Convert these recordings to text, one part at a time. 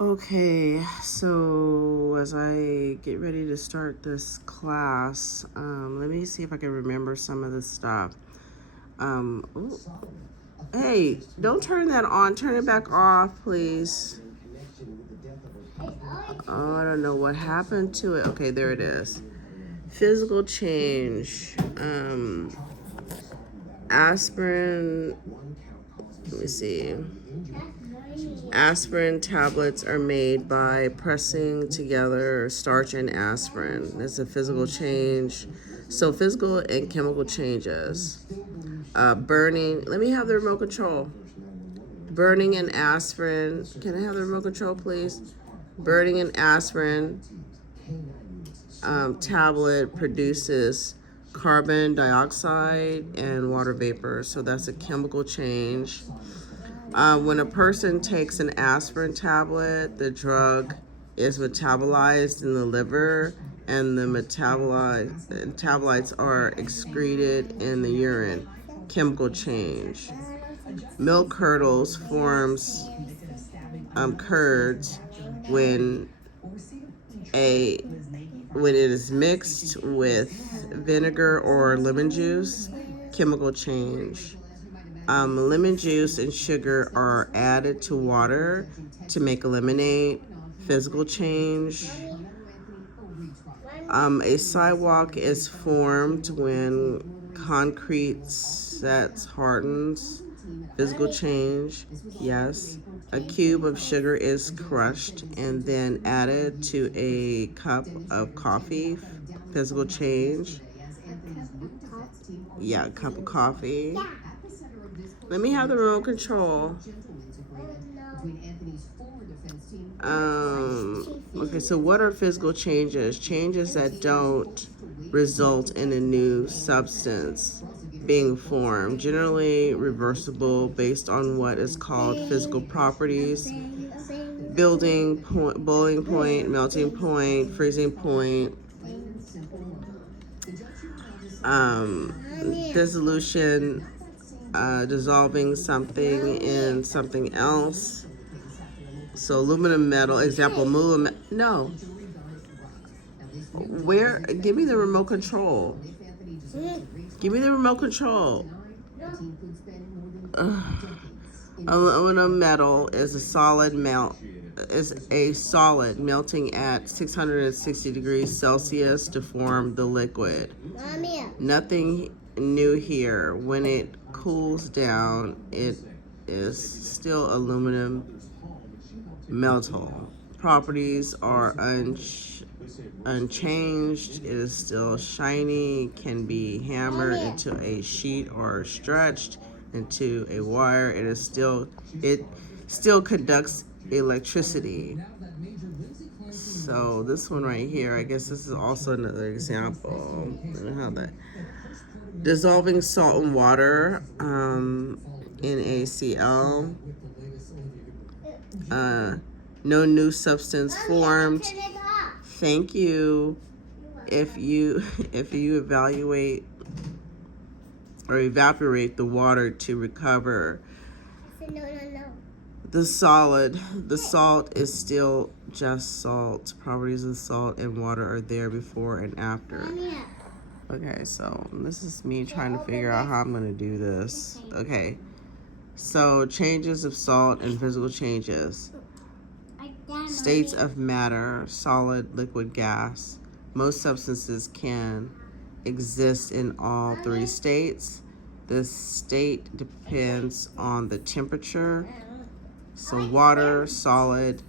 Okay, so as I get ready to start this class, let me see if I can remember some of this stuff. Ooh, hey, don't turn that on. Turn it back off, please. Oh, I don't know what happened to it. Okay, there it is. Physical change. Aspirin. Let me see. Aspirin tablets are made by pressing together starch and aspirin. It's a physical change. So physical and chemical changes. Burning. Let me have the remote control. Burning and aspirin. Can I have the remote control, please? Burning and aspirin tablet produces carbon dioxide and water vapor. So that's a chemical change. When a person takes an aspirin tablet, the drug is metabolized in the liver, and the metabolites are excreted in the urine. Chemical change. Milk curdles forms curds when a when it is mixed with vinegar or lemon juice. Chemical change. Lemon juice and sugar are added to water to make lemonade. Physical change. A sidewalk is formed when concrete sets hardens. Physical change, yes. A cube of sugar is crushed and then added to a cup of coffee. Physical change. Yeah, a cup of coffee. Let me have the remote control. Okay, so what are physical changes? Changes that don't result in a new substance being formed, generally reversible based on what is called physical properties: building point, boiling point, melting point, freezing point, dissolution, dissolving something in something else. So aluminum metal, example, no. Where? Give me the remote control. Give me the remote control. Aluminum metal is a solid melting at 660 degrees Celsius to form the liquid. Nothing new here. When it cools down, it is still aluminum metal. Properties are unchanged. It is still shiny, can be hammered into a sheet or stretched into a wire. It still conducts electricity. So this one right here, I guess this is also another example. How that dissolving salt and water, NaCl. No new substance formed. Thank you. If you evaluate or evaporate the water to recover the solid, the salt is still just salt. Properties of salt and water are there before and after. Okay, so this is me trying to figure out how I'm going to do this. Okay, so changes of salt and physical changes. States of matter: solid, liquid, gas. Most substances can exist in all three states. The state depends on the temperature. So water, solid.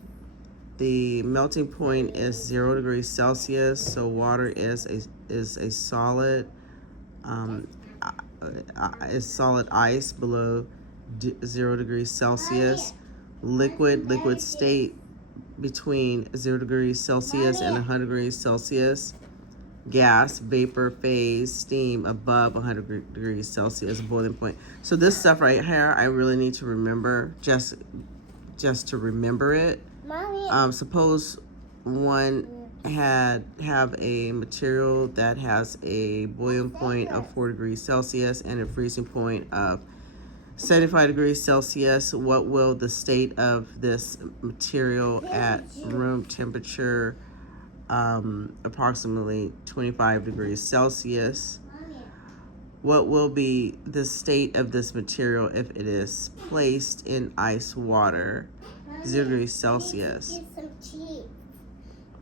The melting point is 0 degrees Celsius. So water is a solid. Is solid ice below 0 degrees Celsius. Liquid state between 0 degrees Celsius and 100 degrees Celsius. Gas, vapor, phase, steam above 100 degrees Celsius, boiling point. So this stuff right here, I really need to remember, just to remember it. Suppose one have a material that has a boiling point of 4 degrees Celsius and a freezing point of 75 degrees Celsius. What will the state of this material at room temperature, approximately 25 degrees Celsius? What will be the state of this material if it is placed in ice water, 0 degrees Celsius?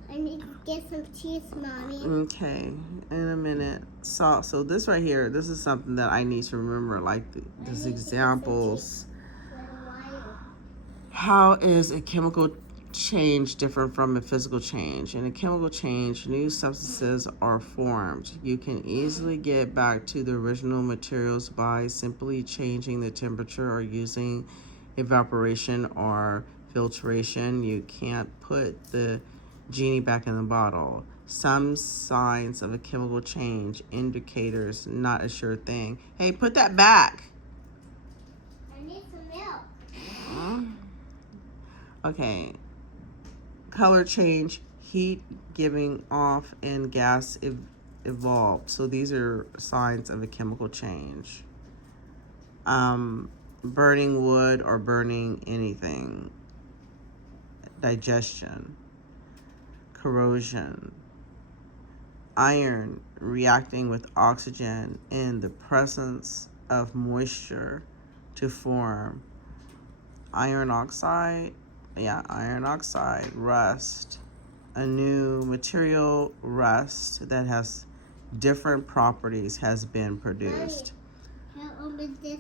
I need to get some cheese, Mommy. Okay, in a minute. So this right here, this is something that I need to remember, like these examples. How is a chemical change different from a physical change? In a chemical change, new substances are formed. You can easily get back to the original materials by simply changing the temperature or using evaporation or filtration. You can't put the genie back in the bottle. Some signs of a chemical change, indicators, not a sure thing. Hey, put that back. I need some milk. Okay. Color change, heat giving off, and gas evolved. So these are signs of a chemical change. Burning wood or burning anything. Digestion. Corrosion. Iron reacting with oxygen in the presence of moisture to form iron oxide. Iron oxide. Rust. A new material, rust, that has different properties has been produced. Can I open this?